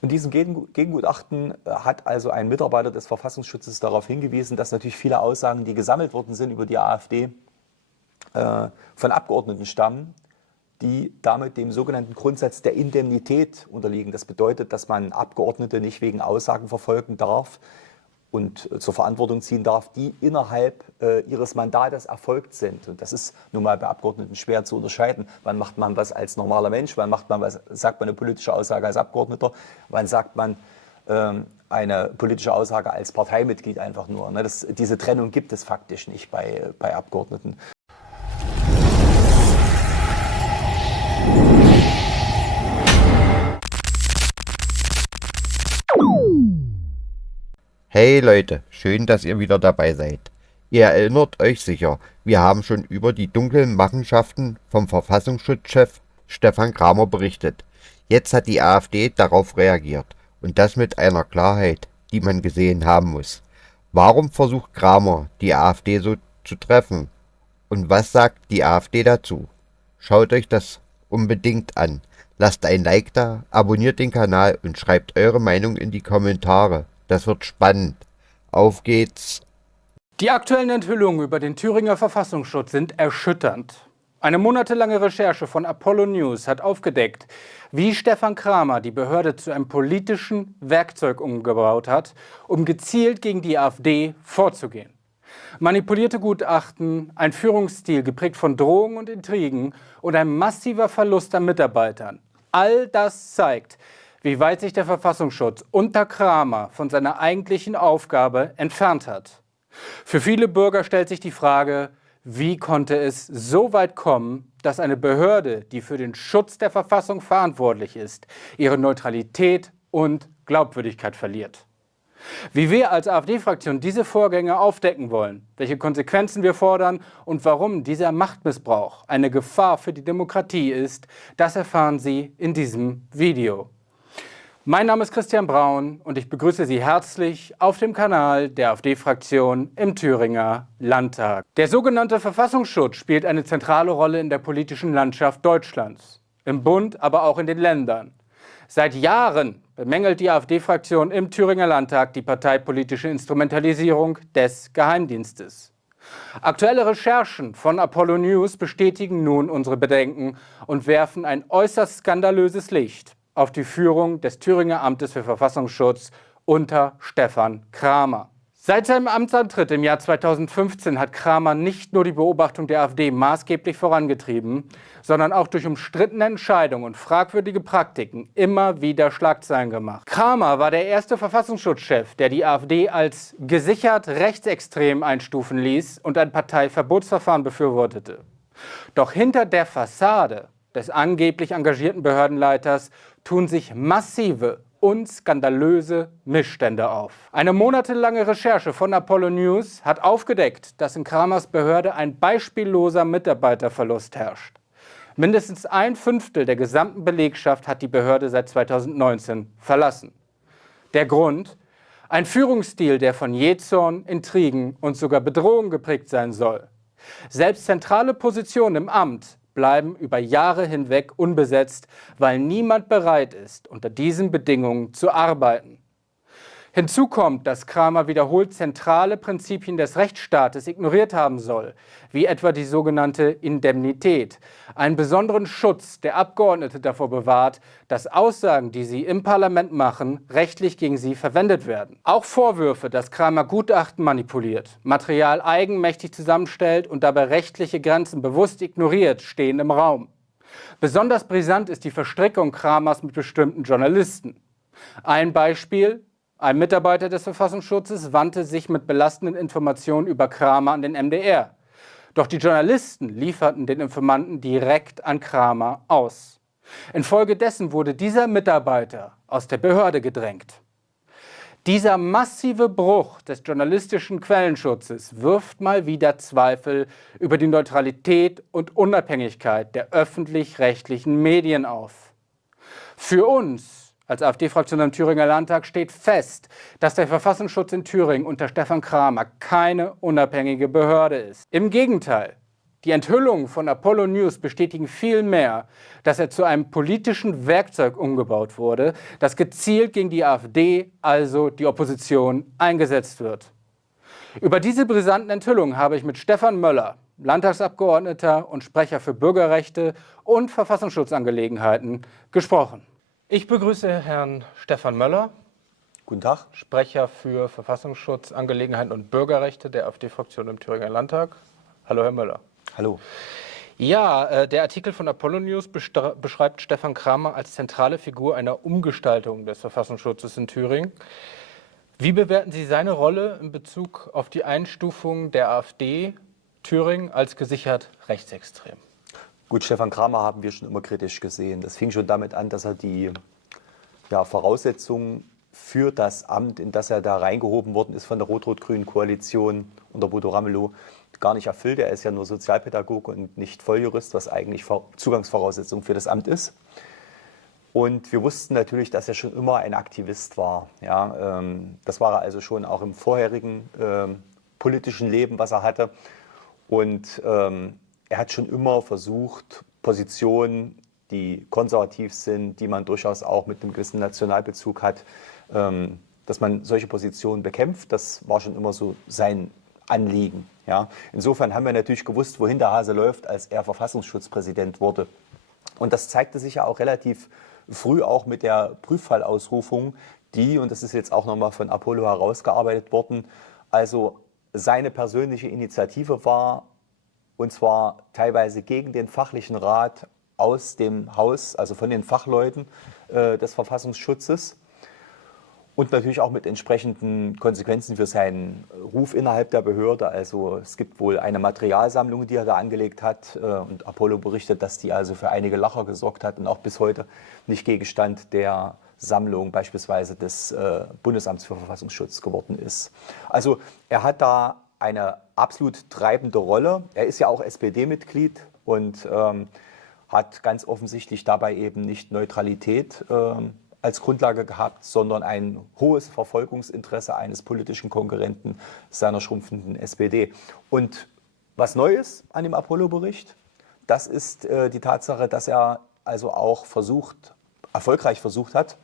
In diesem Gegengutachten hat also ein Mitarbeiter des Verfassungsschutzes darauf hingewiesen, dass natürlich viele Aussagen, die gesammelt worden sind über die AfD, von Abgeordneten stammen, die damit dem sogenannten Grundsatz der Indemnität unterliegen. Das bedeutet, dass man Abgeordnete nicht wegen Aussagen verfolgen darf und zur Verantwortung ziehen darf, die innerhalb ihres Mandates erfolgt sind. Und das ist nun mal bei Abgeordneten schwer zu unterscheiden. Wann macht man was als normaler Mensch, wann macht man was, sagt man eine politische Aussage als Abgeordneter, wann sagt man eine politische Aussage als Parteimitglied einfach nur. Ne? Diese Trennung gibt es faktisch nicht bei Abgeordneten. Hey Leute, schön, dass ihr wieder dabei seid. Ihr erinnert euch sicher, wir haben schon über die dunklen Machenschaften vom Verfassungsschutzchef Stefan Kramer berichtet. Jetzt hat die AfD darauf reagiert und das mit einer Klarheit, die man gesehen haben muss. Warum versucht Kramer, die AfD so zu treffen? Und was sagt die AfD dazu? Schaut euch das unbedingt an. Lasst ein Like da, abonniert den Kanal und schreibt eure Meinung in die Kommentare. Das wird spannend. Auf geht's! Die aktuellen Enthüllungen über den Thüringer Verfassungsschutz sind erschütternd. Eine monatelange Recherche von Apollo News hat aufgedeckt, wie Stefan Kramer die Behörde zu einem politischen Werkzeug umgebaut hat, um gezielt gegen die AfD vorzugehen. Manipulierte Gutachten, ein Führungsstil geprägt von Drohungen und Intrigen und ein massiver Verlust an Mitarbeitern. All das zeigt, wie weit sich der Verfassungsschutz unter Kramer von seiner eigentlichen Aufgabe entfernt hat. Für viele Bürger stellt sich die Frage, wie konnte es so weit kommen, dass eine Behörde, die für den Schutz der Verfassung verantwortlich ist, ihre Neutralität und Glaubwürdigkeit verliert. Wie wir als AfD-Fraktion diese Vorgänge aufdecken wollen, welche Konsequenzen wir fordern und warum dieser Machtmissbrauch eine Gefahr für die Demokratie ist, das erfahren Sie in diesem Video. Mein Name ist Christian Braun und ich begrüße Sie herzlich auf dem Kanal der AfD-Fraktion im Thüringer Landtag. Der sogenannte Verfassungsschutz spielt eine zentrale Rolle in der politischen Landschaft Deutschlands, im Bund, aber auch in den Ländern. Seit Jahren bemängelt die AfD-Fraktion im Thüringer Landtag die parteipolitische Instrumentalisierung des Geheimdienstes. Aktuelle Recherchen von Apollo News bestätigen nun unsere Bedenken und werfen ein äußerst skandalöses Licht auf die Führung des Thüringer Amtes für Verfassungsschutz unter Stefan Kramer. Seit seinem Amtsantritt im Jahr 2015 hat Kramer nicht nur die Beobachtung der AfD maßgeblich vorangetrieben, sondern auch durch umstrittene Entscheidungen und fragwürdige Praktiken immer wieder Schlagzeilen gemacht. Kramer war der erste Verfassungsschutzchef, der die AfD als gesichert rechtsextrem einstufen ließ und ein Parteiverbotsverfahren befürwortete. Doch hinter der Fassade des angeblich engagierten Behördenleiters tun sich massive und skandalöse Missstände auf. Eine monatelange Recherche von Apollo News hat aufgedeckt, dass in Kramers Behörde ein beispielloser Mitarbeiterverlust herrscht. Mindestens 1/5 der gesamten Belegschaft hat die Behörde seit 2019 verlassen. Der Grund? Ein Führungsstil, der von Jähzorn, Intrigen und sogar Bedrohung geprägt sein soll. Selbst zentrale Positionen im Amt bleiben über Jahre hinweg unbesetzt, weil niemand bereit ist, unter diesen Bedingungen zu arbeiten. Hinzu kommt, dass Kramer wiederholt zentrale Prinzipien des Rechtsstaates ignoriert haben soll, wie etwa die sogenannte Indemnität, einen besonderen Schutz der Abgeordnete davor bewahrt, dass Aussagen, die sie im Parlament machen, rechtlich gegen sie verwendet werden. Auch Vorwürfe, dass Kramer Gutachten manipuliert, Material eigenmächtig zusammenstellt und dabei rechtliche Grenzen bewusst ignoriert, stehen im Raum. Besonders brisant ist die Verstrickung Kramers mit bestimmten Journalisten. Ein Beispiel: Ein Mitarbeiter des Verfassungsschutzes wandte sich mit belastenden Informationen über Kramer an den MDR. Doch die Journalisten lieferten den Informanten direkt an Kramer aus. Infolgedessen wurde dieser Mitarbeiter aus der Behörde gedrängt. Dieser massive Bruch des journalistischen Quellenschutzes wirft mal wieder Zweifel über die Neutralität und Unabhängigkeit der öffentlich-rechtlichen Medien auf. Für uns als AfD-Fraktion im Thüringer Landtag steht fest, dass der Verfassungsschutz in Thüringen unter Stefan Kramer keine unabhängige Behörde ist. Im Gegenteil, Die Enthüllungen von Apollo News bestätigen vielmehr, dass er zu einem politischen Werkzeug umgebaut wurde, das gezielt gegen die AfD, also die Opposition, eingesetzt wird. Über diese brisanten Enthüllungen habe ich mit Stefan Möller, Landtagsabgeordneter und Sprecher für Bürgerrechte und Verfassungsschutzangelegenheiten, gesprochen. Ich begrüße Herrn Stefan Möller, Guten Tag. Sprecher für Verfassungsschutzangelegenheiten und Bürgerrechte der AfD-Fraktion im Thüringer Landtag. Hallo, Herr Möller. Hallo. Ja, der Artikel von Apollo News beschreibt Stefan Kramer als zentrale Figur einer Umgestaltung des Verfassungsschutzes in Thüringen. Wie bewerten Sie seine Rolle in Bezug auf die Einstufung der AfD Thüringen als gesichert rechtsextrem? Gut, Stefan Kramer haben wir schon immer kritisch gesehen. Das fing schon damit an, dass er die Voraussetzungen für das Amt, in das er da reingehoben worden ist von der rot-rot-grünen Koalition unter Bodo Ramelow, gar nicht erfüllt. Er ist ja nur Sozialpädagoge und nicht Volljurist, was eigentlich Zugangsvoraussetzung für das Amt ist. Und wir wussten natürlich, dass er schon immer ein Aktivist war. Ja, das war er also schon auch im vorherigen politischen Leben, was er hatte. Und er hat schon immer versucht, Positionen, die konservativ sind, die man durchaus auch mit einem gewissen Nationalbezug hat, dass man solche Positionen bekämpft. Das war schon immer so sein Anliegen. Ja. Insofern haben wir natürlich gewusst, wohin der Hase läuft, als er Verfassungsschutzpräsident wurde. Und das zeigte sich ja auch relativ früh auch mit der Prüffallausrufung, die, und das ist jetzt auch nochmal von Apollo herausgearbeitet worden, also seine persönliche Initiative war, und zwar teilweise gegen den fachlichen Rat aus dem Haus, also von den Fachleuten des Verfassungsschutzes. Und natürlich auch mit entsprechenden Konsequenzen für seinen Ruf innerhalb der Behörde. Also es gibt wohl eine Materialsammlung, die er da angelegt hat. Und Apollo berichtet, dass die also für einige Lacher gesorgt hat und auch bis heute nicht Gegenstand der Sammlung beispielsweise des Bundesamts für Verfassungsschutz geworden ist. Also er hat da eine absolut treibende Rolle. Er ist ja auch SPD-Mitglied und hat ganz offensichtlich dabei eben nicht Neutralität als Grundlage gehabt, sondern ein hohes Verfolgungsinteresse eines politischen Konkurrenten seiner schrumpfenden SPD. Und was Neues an dem Apollo-Bericht, das ist die Tatsache, dass er also auch erfolgreich versucht hat,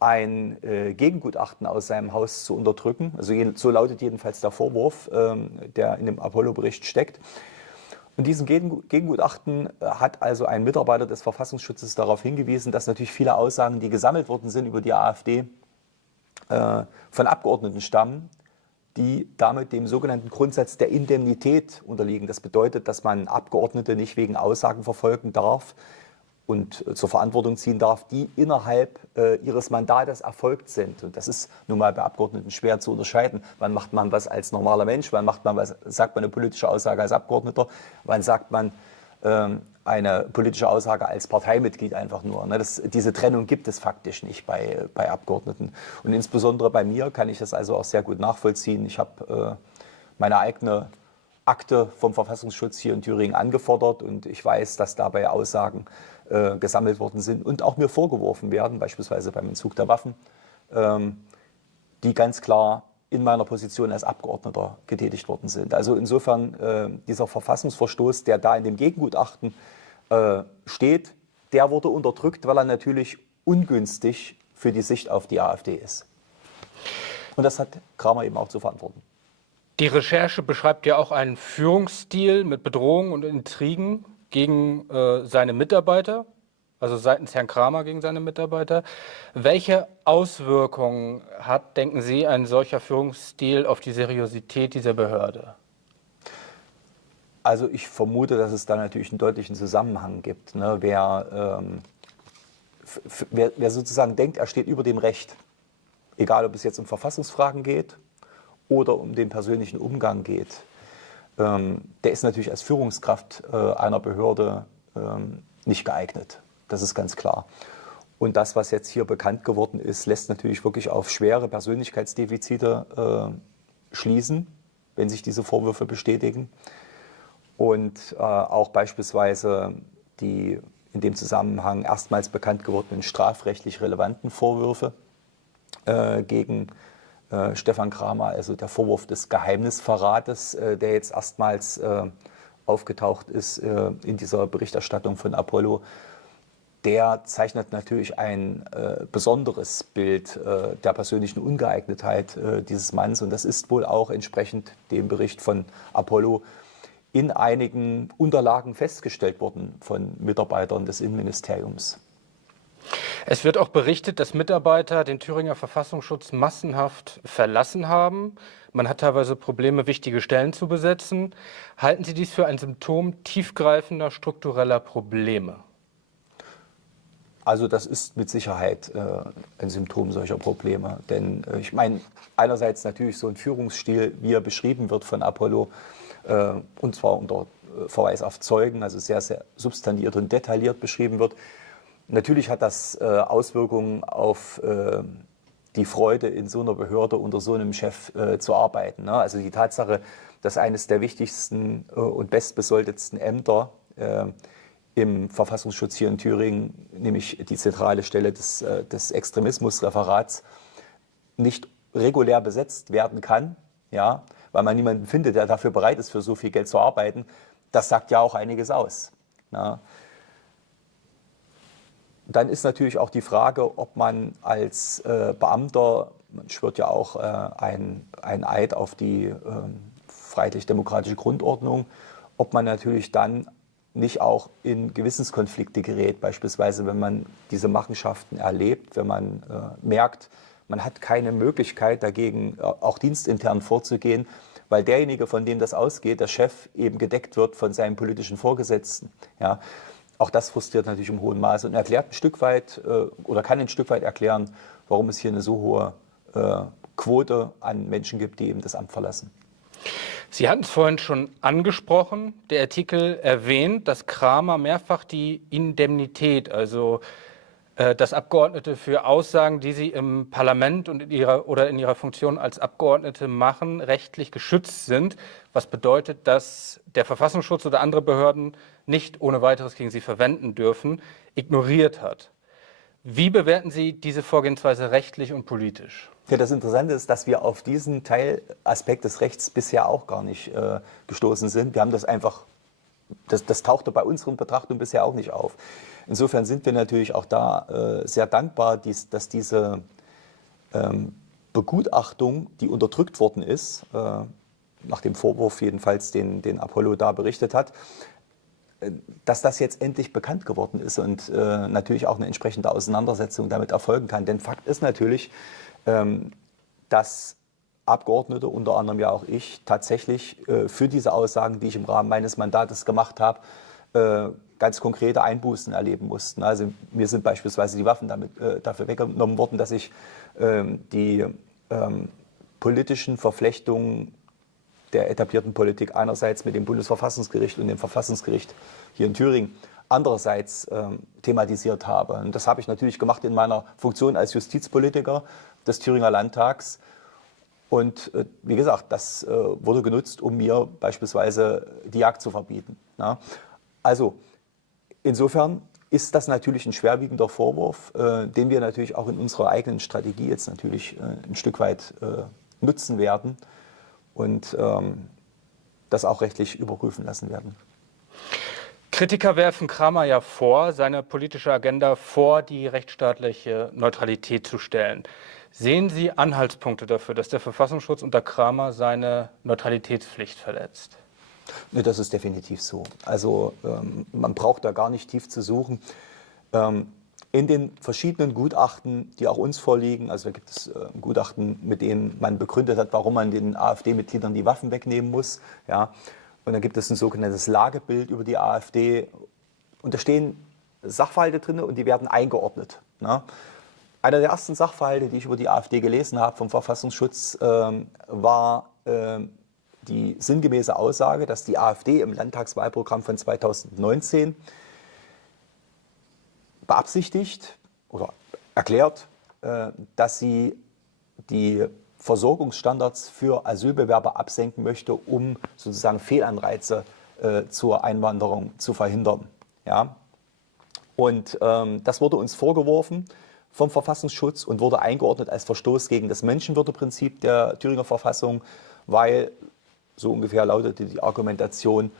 ein Gegengutachten aus seinem Haus zu unterdrücken. Also so lautet jedenfalls der Vorwurf, der in dem Apollo-Bericht steckt. Und diesem Gegengutachten hat also ein Mitarbeiter des Verfassungsschutzes darauf hingewiesen, dass natürlich viele Aussagen, die gesammelt worden sind über die AfD, von Abgeordneten stammen, die damit dem sogenannten Grundsatz der Indemnität unterliegen. Das bedeutet, dass man Abgeordnete nicht wegen Aussagen verfolgen darf und zur Verantwortung ziehen darf, die innerhalb ihres Mandates erfolgt sind. Und das ist nun mal bei Abgeordneten schwer zu unterscheiden. Wann macht man was als normaler Mensch, wann sagt man eine politische Aussage als Abgeordneter, wann sagt man eine politische Aussage als Parteimitglied einfach nur. Ne? Diese Trennung gibt es faktisch nicht bei Abgeordneten. Und insbesondere bei mir kann ich das also auch sehr gut nachvollziehen. Ich habe meine eigene Akte vom Verfassungsschutz hier in Thüringen angefordert und ich weiß, dass dabei Aussagen gesammelt worden sind und auch mir vorgeworfen werden, beispielsweise beim Entzug der Waffen, die ganz klar in meiner Position als Abgeordneter getätigt worden sind. Also insofern dieser Verfassungsverstoß, der da in dem Gegengutachten steht, der wurde unterdrückt, weil er natürlich ungünstig für die Sicht auf die AfD ist. Und das hat Kramer eben auch zu verantworten. Die Recherche beschreibt ja auch einen Führungsstil mit Bedrohungen und Intrigen gegen seine Mitarbeiter, also seitens Herrn Kramer gegen seine Mitarbeiter. Welche Auswirkungen hat, denken Sie, ein solcher Führungsstil auf die Seriosität dieser Behörde? Also ich vermute, dass es da natürlich einen deutlichen Zusammenhang gibt. Ne? Wer sozusagen denkt, er steht über dem Recht, egal ob es jetzt um Verfassungsfragen geht oder um den persönlichen Umgang geht, der ist natürlich als Führungskraft einer Behörde nicht geeignet. Das ist ganz klar. Und das, was jetzt hier bekannt geworden ist, lässt natürlich wirklich auf schwere Persönlichkeitsdefizite schließen, wenn sich diese Vorwürfe bestätigen. Und auch beispielsweise die in dem Zusammenhang erstmals bekannt gewordenen strafrechtlich relevanten Vorwürfe gegen Stefan Kramer, also der Vorwurf des Geheimnisverrates, der jetzt erstmals aufgetaucht ist in dieser Berichterstattung von Apollo, der zeichnet natürlich ein besonderes Bild der persönlichen Ungeeignetheit dieses Mannes. Und das ist wohl auch entsprechend dem Bericht von Apollo in einigen Unterlagen festgestellt worden von Mitarbeitern des Innenministeriums. Es wird auch berichtet, dass Mitarbeiter den Thüringer Verfassungsschutz massenhaft verlassen haben. Man hat teilweise Probleme, wichtige Stellen zu besetzen. Halten Sie dies für ein Symptom tiefgreifender struktureller Probleme? Also das ist mit Sicherheit ein Symptom solcher Probleme. Denn ich meine, einerseits natürlich so ein Führungsstil, wie er beschrieben wird von Apollo, und zwar unter Verweis auf Zeugen, also sehr, sehr substantiiert und detailliert beschrieben wird. Natürlich hat das Auswirkungen auf die Freude, in so einer Behörde unter so einem Chef zu arbeiten. Ne? Also die Tatsache, dass eines der wichtigsten und bestbesoldetsten Ämter im Verfassungsschutz hier in Thüringen, nämlich die zentrale Stelle des Extremismusreferats, nicht regulär besetzt werden kann, ja, weil man niemanden findet, der dafür bereit ist, für so viel Geld zu arbeiten, das sagt ja auch einiges aus. Ja. Dann ist natürlich auch die Frage, ob man als Beamter, man schwört ja auch ein Eid auf die freiheitlich-demokratische Grundordnung, ob man natürlich dann nicht auch in Gewissenskonflikte gerät, beispielsweise wenn man diese Machenschaften erlebt, wenn man merkt, man hat keine Möglichkeit dagegen auch dienstintern vorzugehen, weil derjenige, von dem das ausgeht, der Chef, eben gedeckt wird von seinen politischen Vorgesetzten. Ja. Auch das frustriert natürlich im hohen Maße und erklärt ein Stück weit oder kann ein Stück weit erklären, warum es hier eine so hohe Quote an Menschen gibt, die eben das Amt verlassen. Sie hatten es vorhin schon angesprochen. Der Artikel erwähnt, dass Kramer mehrfach die Indemnität, also dass Abgeordnete für Aussagen, die sie im Parlament und in ihrer Funktion als Abgeordnete machen, rechtlich geschützt sind. Was bedeutet, dass der Verfassungsschutz oder andere Behörden nicht ohne weiteres gegen sie verwenden dürfen, ignoriert hat. Wie bewerten Sie diese Vorgehensweise rechtlich und politisch? Ja, das Interessante ist, dass wir auf diesen Teilaspekt des Rechts bisher auch gar nicht gestoßen sind. Wir haben das einfach, das tauchte bei unseren Betrachtungen bisher auch nicht auf. Insofern sind wir natürlich auch da sehr dankbar, dass diese Begutachtung, die unterdrückt worden ist, nach dem Vorwurf jedenfalls, den Apollo da berichtet hat, dass das jetzt endlich bekannt geworden ist und natürlich auch eine entsprechende Auseinandersetzung damit erfolgen kann. Denn Fakt ist natürlich, dass Abgeordnete, unter anderem ja auch ich, tatsächlich für diese Aussagen, die ich im Rahmen meines Mandates gemacht habe, ganz konkrete Einbußen erleben mussten. Also mir sind beispielsweise die Waffen dafür weggenommen worden, dass ich die politischen Verflechtungen der etablierten Politik einerseits mit dem Bundesverfassungsgericht und dem Verfassungsgericht hier in Thüringen andererseits thematisiert habe. Und das habe ich natürlich gemacht in meiner Funktion als Justizpolitiker des Thüringer Landtags. Und wie gesagt, das wurde genutzt, um mir beispielsweise die Jagd zu verbieten. Ja. Also insofern ist das natürlich ein schwerwiegender Vorwurf, den wir natürlich auch in unserer eigenen Strategie jetzt natürlich ein Stück weit nutzen werden und das auch rechtlich überprüfen lassen werden. Kritiker werfen Kramer ja vor, seine politische Agenda vor die rechtsstaatliche Neutralität zu stellen. Sehen Sie Anhaltspunkte dafür, dass der Verfassungsschutz unter Kramer seine Neutralitätspflicht verletzt? Nee, das ist definitiv so. Also man braucht da gar nicht tief zu suchen. In den verschiedenen Gutachten, die auch uns vorliegen, also da gibt es Gutachten, mit denen man begründet hat, warum man den AfD-Mitgliedern die Waffen wegnehmen muss. Ja. Und dann gibt es ein sogenanntes Lagebild über die AfD. Und da stehen Sachverhalte drin und die werden eingeordnet. Ne? Einer der ersten Sachverhalte, die ich über die AfD gelesen habe vom Verfassungsschutz, war die sinngemäße Aussage, dass die AfD im Landtagswahlprogramm von 2019 beabsichtigt oder erklärt, dass sie die Versorgungsstandards für Asylbewerber absenken möchte, um sozusagen Fehlanreize zur Einwanderung zu verhindern. Ja? Und das wurde uns vorgeworfen vom Verfassungsschutz und wurde eingeordnet als Verstoß gegen das Menschenwürdeprinzip der Thüringer Verfassung, weil, so ungefähr lautete die Argumentation,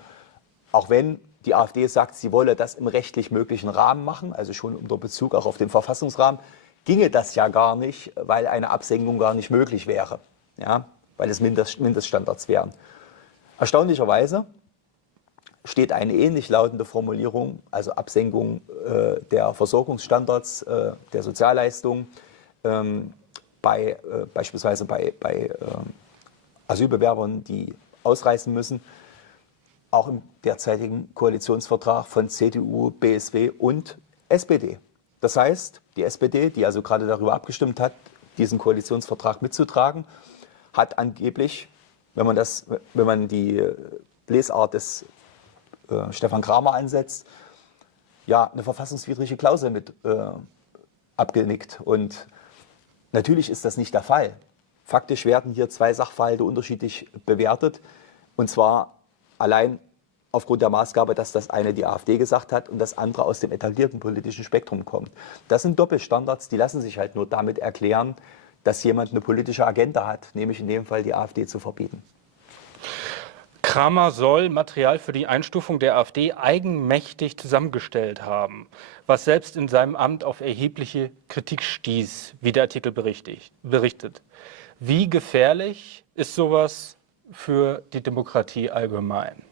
Auch wenn die AfD sagt, sie wolle das im rechtlich möglichen Rahmen machen, also schon unter Bezug auch auf den Verfassungsrahmen, ginge das ja gar nicht, weil eine Absenkung gar nicht möglich wäre, ja, weil es Mindeststandards wären. Erstaunlicherweise steht eine ähnlich lautende Formulierung, also Absenkung der Versorgungsstandards der Sozialleistungen, beispielsweise bei Asylbewerbern, die ausreisen müssen, auch im derzeitigen Koalitionsvertrag von CDU, BSW und SPD. Das heißt, die SPD, die also gerade darüber abgestimmt hat, diesen Koalitionsvertrag mitzutragen, hat angeblich, wenn man die Lesart des Stefan Kramer ansetzt, ja, eine verfassungswidrige Klausel mit abgenickt. Und natürlich ist das nicht der Fall. Faktisch werden hier zwei Sachverhalte unterschiedlich bewertet. Und zwar allein aufgrund der Maßgabe, dass das eine die AfD gesagt hat und das andere aus dem etablierten politischen Spektrum kommt. Das sind Doppelstandards, die lassen sich halt nur damit erklären, dass jemand eine politische Agenda hat, nämlich in dem Fall die AfD zu verbieten. Kramer soll Material für die Einstufung der AfD eigenmächtig zusammengestellt haben, was selbst in seinem Amt auf erhebliche Kritik stieß, wie der Artikel berichtet. Wie gefährlich ist sowas für die Demokratie allgemein?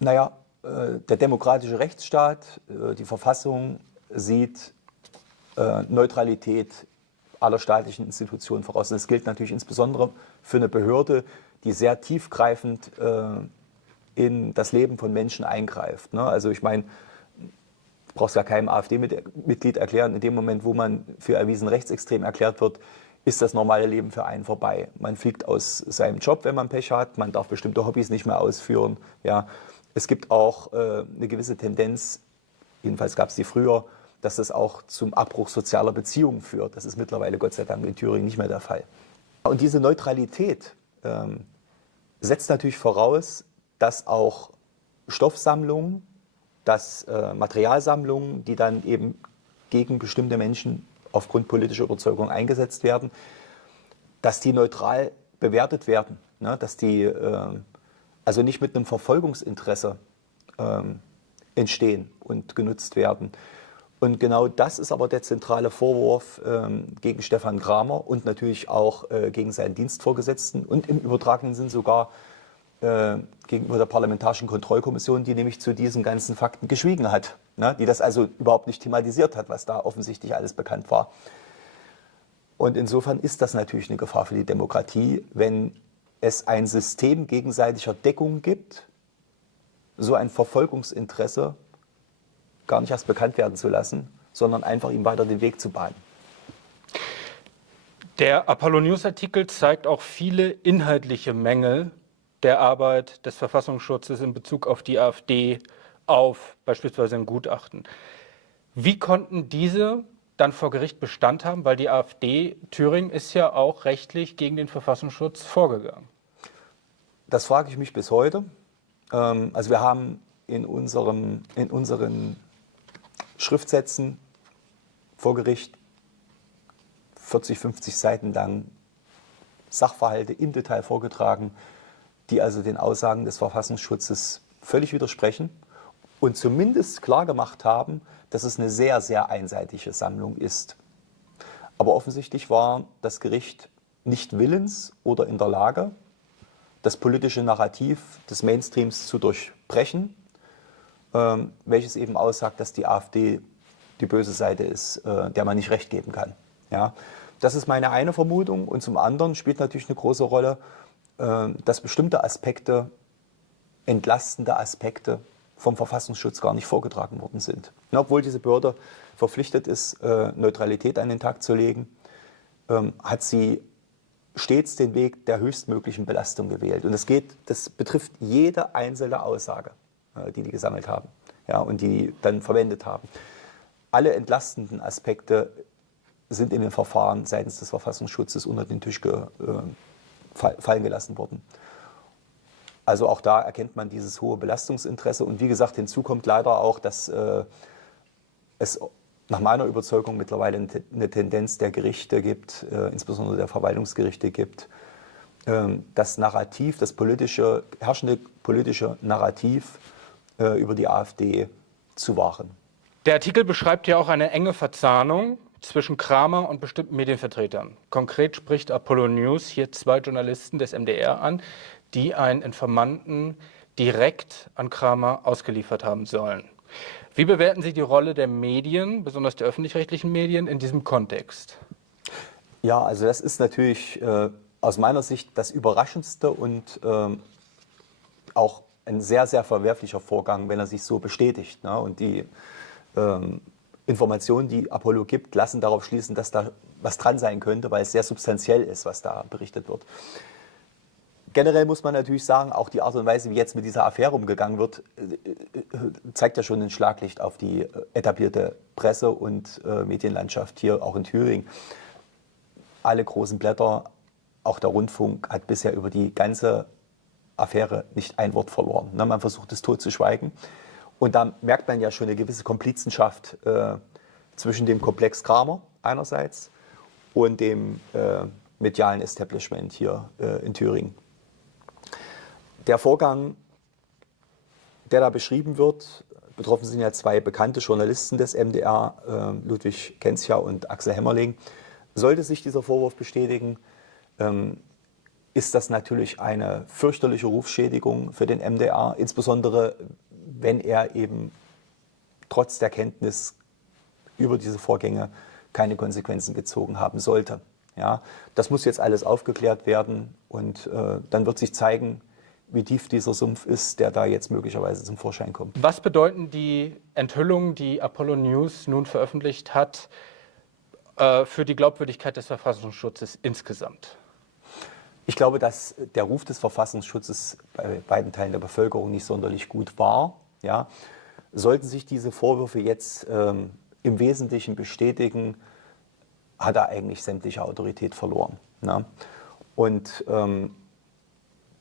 Naja, der demokratische Rechtsstaat, die Verfassung sieht Neutralität aller staatlichen Institutionen voraus. Und das gilt natürlich insbesondere für eine Behörde, die sehr tiefgreifend in das Leben von Menschen eingreift. Ne? Also ich meine, du brauchst ja keinem AfD-Mitglied erklären, in dem Moment, wo man für erwiesen rechtsextrem erklärt wird, ist das normale Leben für einen vorbei. Man fliegt aus seinem Job, wenn man Pech hat, man darf bestimmte Hobbys nicht mehr ausführen. Ja. Es gibt auch eine gewisse Tendenz, jedenfalls gab es die früher, dass das auch zum Abbruch sozialer Beziehungen führt. Das ist mittlerweile Gott sei Dank in Thüringen nicht mehr der Fall. Und diese Neutralität setzt natürlich voraus, dass auch Stoffsammlungen, dass Materialsammlungen, die dann eben gegen bestimmte Menschen aufgrund politischer Überzeugung eingesetzt werden, dass die neutral bewertet werden, ne? Dass die also nicht mit einem Verfolgungsinteresse entstehen und genutzt werden. Und genau das ist aber der zentrale Vorwurf gegen Stefan Kramer und natürlich auch gegen seinen Dienstvorgesetzten und im übertragenen Sinn sogar gegenüber der Parlamentarischen Kontrollkommission, die nämlich zu diesen ganzen Fakten geschwiegen hat, ne? Die das also überhaupt nicht thematisiert hat, was da offensichtlich alles bekannt war. Und insofern ist das natürlich eine Gefahr für die Demokratie, wenn es ein System gegenseitiger Deckung gibt, so ein Verfolgungsinteresse gar nicht erst bekannt werden zu lassen, sondern einfach ihm weiter den Weg zu bahnen. Der Apollo-News-Artikel zeigt auch viele inhaltliche Mängel der Arbeit des Verfassungsschutzes in Bezug auf die AfD auf, beispielsweise im Gutachten. Wie konnten diese dann vor Gericht Bestand haben? Weil die AfD Thüringen ist ja auch rechtlich gegen den Verfassungsschutz vorgegangen. Das frage ich mich bis heute. Also wir haben in unseren Schriftsätzen vor Gericht 40, 50 Seiten lang Sachverhalte im Detail vorgetragen, die also den Aussagen des Verfassungsschutzes völlig widersprechen und zumindest klargemacht haben, dass es eine sehr, sehr einseitige Sammlung ist. Aber offensichtlich war das Gericht nicht willens oder in der Lage, das politische Narrativ des Mainstreams zu durchbrechen, welches eben aussagt, dass die AfD die böse Seite ist, der man nicht recht geben kann. Ja? Das ist meine eine Vermutung. Und zum anderen spielt natürlich eine große Rolle, dass bestimmte Aspekte, entlastende Aspekte vom Verfassungsschutz gar nicht vorgetragen worden sind. Und obwohl diese Behörde verpflichtet ist, Neutralität an den Tag zu legen, hat sie stets den Weg der höchstmöglichen Belastung gewählt. Und das betrifft jede einzelne Aussage, die gesammelt haben, ja, und die dann verwendet haben. Alle entlastenden Aspekte sind in den Verfahren seitens des Verfassungsschutzes unter den Tisch fallen gelassen worden. Also auch da erkennt man dieses hohe Belastungsinteresse. Und wie gesagt, hinzu kommt leider auch, dass es nach meiner Überzeugung mittlerweile eine Tendenz der Gerichte gibt, insbesondere der Verwaltungsgerichte gibt, das Narrativ, das herrschende politische Narrativ über die AfD zu wahren. Der Artikel beschreibt ja auch eine enge Verzahnung zwischen Kramer und bestimmten Medienvertretern. Konkret spricht Apollo News hier 2 Journalisten des MDR an, die einen Informanten direkt an Kramer ausgeliefert haben sollen. Wie bewerten Sie die Rolle der Medien, besonders der öffentlich-rechtlichen Medien, in diesem Kontext? Ja, also das ist natürlich aus meiner Sicht das Überraschendste und auch ein sehr, sehr verwerflicher Vorgang, wenn er sich so bestätigt. Ne? Und die Informationen, die Apollo gibt, lassen darauf schließen, dass da was dran sein könnte, weil es sehr substanziell ist, was da berichtet wird. Generell muss man natürlich sagen, auch die Art und Weise, wie jetzt mit dieser Affäre umgegangen wird, zeigt ja schon ein Schlaglicht auf die etablierte Presse- und Medienlandschaft hier auch in Thüringen. Alle großen Blätter, auch der Rundfunk, hat bisher über die ganze Affäre nicht ein Wort verloren. Ne, man versucht es totzuschweigen. Und da merkt man ja schon eine gewisse Komplizenschaft zwischen dem Komplex Kramer einerseits und dem medialen Establishment hier in Thüringen. Der Vorgang, der da beschrieben wird, betroffen sind ja 2 bekannte Journalisten des MDR, Ludwig Kenzja und Axel Hemmerling. Sollte sich dieser Vorwurf bestätigen, ist das natürlich eine fürchterliche Rufschädigung für den MDR, insbesondere wenn er eben trotz der Kenntnis über diese Vorgänge keine Konsequenzen gezogen haben sollte. Ja, das muss jetzt alles aufgeklärt werden und dann wird sich zeigen, wie tief dieser Sumpf ist, der da jetzt möglicherweise zum Vorschein kommt. Was bedeuten die Enthüllungen, die Apollo News nun veröffentlicht hat, für die Glaubwürdigkeit des Verfassungsschutzes insgesamt? Ich glaube, dass der Ruf des Verfassungsschutzes bei beiden Teilen der Bevölkerung nicht sonderlich gut war. Ja. Sollten sich diese Vorwürfe jetzt im Wesentlichen bestätigen, hat er eigentlich sämtliche Autorität verloren. Ne? Und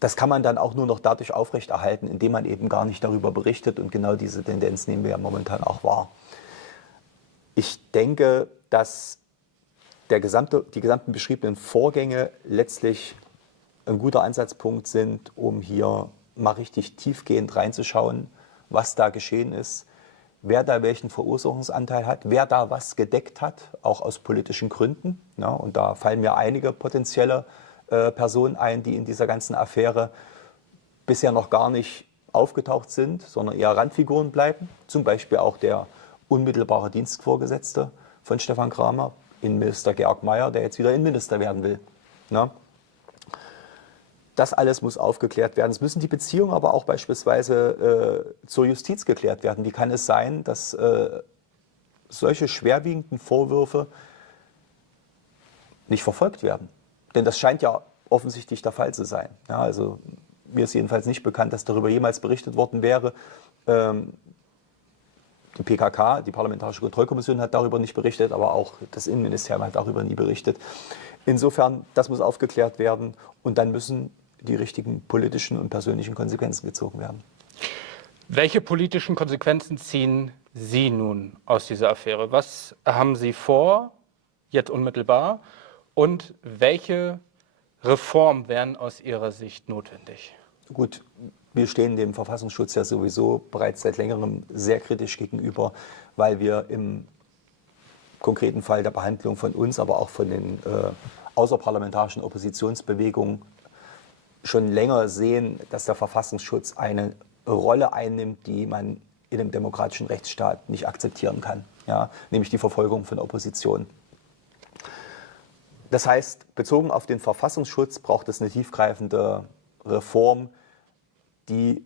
das kann man dann auch nur noch dadurch aufrechterhalten, indem man eben gar nicht darüber berichtet. Und genau diese Tendenz nehmen wir ja momentan auch wahr. Ich denke, dass die gesamten beschriebenen Vorgänge letztlich ein guter Ansatzpunkt sind, um hier mal richtig tiefgehend reinzuschauen, was da geschehen ist, wer da welchen Verursachungsanteil hat, wer da was gedeckt hat, auch aus politischen Gründen. Ja, und da fallen mir einige potenzielle Personen ein, die in dieser ganzen Affäre bisher noch gar nicht aufgetaucht sind, sondern eher Randfiguren bleiben. Zum Beispiel auch der unmittelbare Dienstvorgesetzte von Stefan Kramer, Innenminister Georg Mayer, der jetzt wieder Innenminister werden will. Na? Das alles muss aufgeklärt werden. Es müssen die Beziehungen aber auch beispielsweise zur Justiz geklärt werden. Wie kann es sein, dass solche schwerwiegenden Vorwürfe nicht verfolgt werden? Denn das scheint ja offensichtlich der Fall zu sein. Ja, also mir ist jedenfalls nicht bekannt, dass darüber jemals berichtet worden wäre. Die PKK, die Parlamentarische Kontrollkommission, hat darüber nicht berichtet, aber auch das Innenministerium hat darüber nie berichtet. Insofern, das muss aufgeklärt werden und dann müssen die richtigen politischen und persönlichen Konsequenzen gezogen werden. Welche politischen Konsequenzen ziehen Sie nun aus dieser Affäre? Was haben Sie vor, jetzt unmittelbar? Und welche Reformen wären aus Ihrer Sicht notwendig? Gut, wir stehen dem Verfassungsschutz ja sowieso bereits seit längerem sehr kritisch gegenüber, weil wir im konkreten Fall der Behandlung von uns, aber auch von den außerparlamentarischen Oppositionsbewegungen schon länger sehen, dass der Verfassungsschutz eine Rolle einnimmt, die man in einem demokratischen Rechtsstaat nicht akzeptieren kann, ja, nämlich die Verfolgung von Opposition. Das heißt, bezogen auf den Verfassungsschutz braucht es eine tiefgreifende Reform, die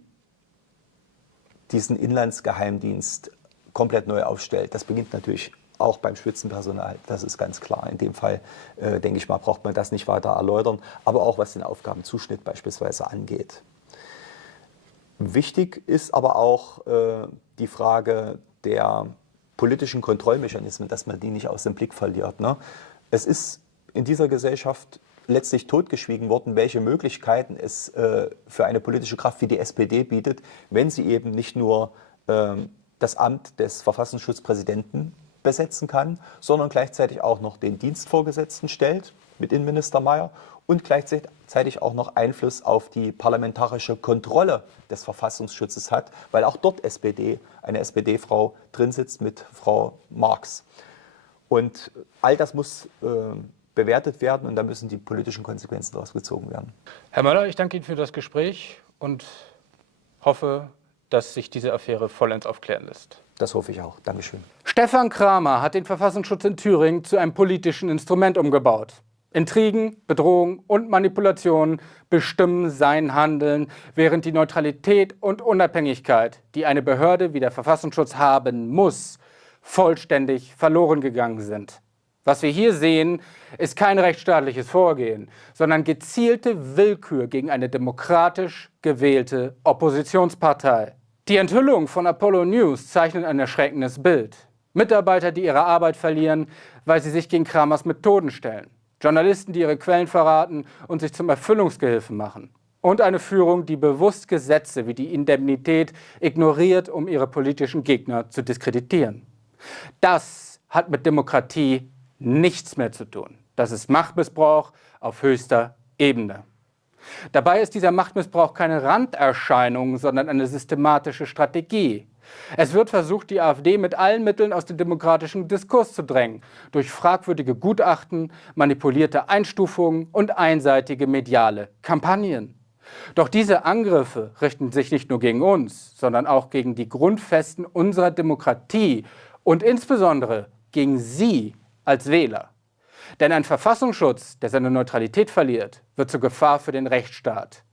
diesen Inlandsgeheimdienst komplett neu aufstellt. Das beginnt natürlich auch beim Spitzenpersonal, das ist ganz klar. In dem Fall, denke ich mal, braucht man das nicht weiter erläutern, aber auch was den Aufgabenzuschnitt beispielsweise angeht. Wichtig ist aber auch die Frage der politischen Kontrollmechanismen, dass man die nicht aus dem Blick verliert. Ne? Es ist in dieser Gesellschaft letztlich totgeschwiegen worden, welche Möglichkeiten es für eine politische Kraft wie die SPD bietet, wenn sie eben nicht nur das Amt des Verfassungsschutzpräsidenten besetzen kann, sondern gleichzeitig auch noch den Dienstvorgesetzten stellt mit Innenminister Mayer und gleichzeitig auch noch Einfluss auf die parlamentarische Kontrolle des Verfassungsschutzes hat, weil auch dort eine SPD-Frau drin sitzt mit Frau Marx. Und all das muss bewertet werden und da müssen die politischen Konsequenzen daraus gezogen werden. Herr Möller, ich danke Ihnen für das Gespräch und hoffe, dass sich diese Affäre vollends aufklären lässt. Das hoffe ich auch. Dankeschön. Stefan Kramer hat den Verfassungsschutz in Thüringen zu einem politischen Instrument umgebaut. Intrigen, Bedrohungen und Manipulationen bestimmen sein Handeln, während die Neutralität und Unabhängigkeit, die eine Behörde wie der Verfassungsschutz haben muss, vollständig verloren gegangen sind. Was wir hier sehen, ist kein rechtsstaatliches Vorgehen, sondern gezielte Willkür gegen eine demokratisch gewählte Oppositionspartei. Die Enthüllung von Apollo News zeichnet ein erschreckendes Bild. Mitarbeiter, die ihre Arbeit verlieren, weil sie sich gegen Kramers Methoden stellen. Journalisten, die ihre Quellen verraten und sich zum Erfüllungsgehilfen machen. Und eine Führung, die bewusst Gesetze wie die Indemnität ignoriert, um ihre politischen Gegner zu diskreditieren. Das hat mit Demokratie nichts mehr zu tun. Das ist Machtmissbrauch auf höchster Ebene. Dabei ist dieser Machtmissbrauch keine Randerscheinung, sondern eine systematische Strategie. Es wird versucht, die AfD mit allen Mitteln aus dem demokratischen Diskurs zu drängen, durch fragwürdige Gutachten, manipulierte Einstufungen und einseitige mediale Kampagnen. Doch diese Angriffe richten sich nicht nur gegen uns, sondern auch gegen die Grundfesten unserer Demokratie und insbesondere gegen Sie als Wähler. Denn ein Verfassungsschutz, der seine Neutralität verliert, wird zur Gefahr für den Rechtsstaat.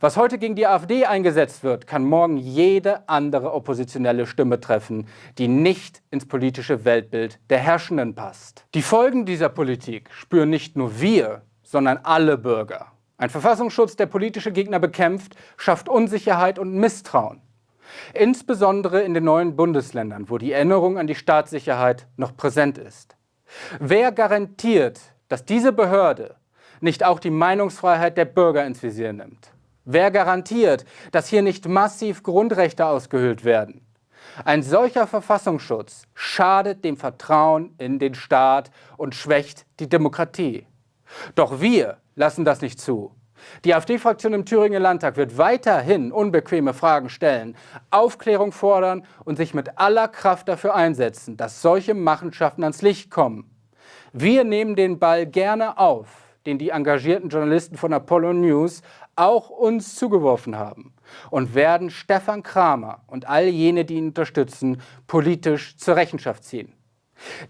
Was heute gegen die AfD eingesetzt wird, kann morgen jede andere oppositionelle Stimme treffen, die nicht ins politische Weltbild der Herrschenden passt. Die Folgen dieser Politik spüren nicht nur wir, sondern alle Bürger. Ein Verfassungsschutz, der politische Gegner bekämpft, schafft Unsicherheit und Misstrauen. Insbesondere in den neuen Bundesländern, wo die Erinnerung an die Staatssicherheit noch präsent ist. Wer garantiert, dass diese Behörde nicht auch die Meinungsfreiheit der Bürger ins Visier nimmt? Wer garantiert, dass hier nicht massiv Grundrechte ausgehöhlt werden? Ein solcher Verfassungsschutz schadet dem Vertrauen in den Staat und schwächt die Demokratie. Doch wir lassen das nicht zu. Die AfD-Fraktion im Thüringer Landtag wird weiterhin unbequeme Fragen stellen, Aufklärung fordern und sich mit aller Kraft dafür einsetzen, dass solche Machenschaften ans Licht kommen. Wir nehmen den Ball gerne auf, den die engagierten Journalisten von Apollo News auch uns zugeworfen haben, und werden Stefan Kramer und all jene, die ihn unterstützen, politisch zur Rechenschaft ziehen.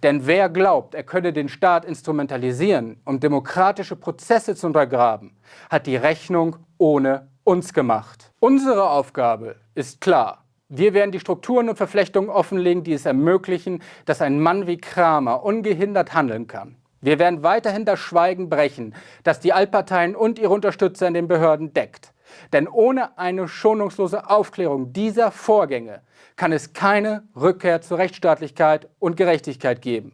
Denn wer glaubt, er könne den Staat instrumentalisieren, um demokratische Prozesse zu untergraben, hat die Rechnung ohne uns gemacht. Unsere Aufgabe ist klar. Wir werden die Strukturen und Verflechtungen offenlegen, die es ermöglichen, dass ein Mann wie Kramer ungehindert handeln kann. Wir werden weiterhin das Schweigen brechen, das die Altparteien und ihre Unterstützer in den Behörden deckt. Denn ohne eine schonungslose Aufklärung dieser Vorgänge kann es keine Rückkehr zur Rechtsstaatlichkeit und Gerechtigkeit geben.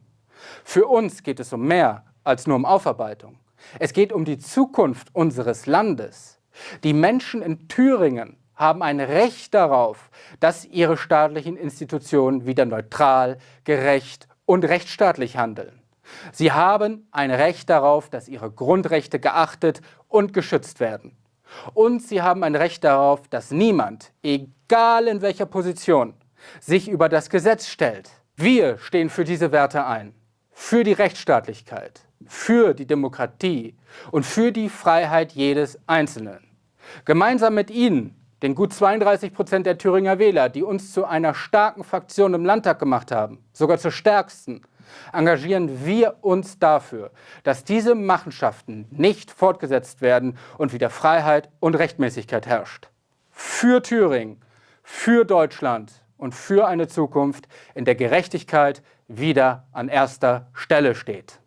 Für uns geht es um mehr als nur um Aufarbeitung. Es geht um die Zukunft unseres Landes. Die Menschen in Thüringen haben ein Recht darauf, dass ihre staatlichen Institutionen wieder neutral, gerecht und rechtsstaatlich handeln. Sie haben ein Recht darauf, dass ihre Grundrechte geachtet und geschützt werden. Und sie haben ein Recht darauf, dass niemand, egal in welcher Position, sich über das Gesetz stellt. Wir stehen für diese Werte ein, für die Rechtsstaatlichkeit, für die Demokratie und für die Freiheit jedes Einzelnen. Gemeinsam mit Ihnen, den gut 32% der Thüringer Wähler, die uns zu einer starken Fraktion im Landtag gemacht haben, sogar zur stärksten, engagieren wir uns dafür, dass diese Machenschaften nicht fortgesetzt werden und wieder Freiheit und Rechtmäßigkeit herrscht. Für Thüringen, für Deutschland und für eine Zukunft, in der Gerechtigkeit wieder an erster Stelle steht.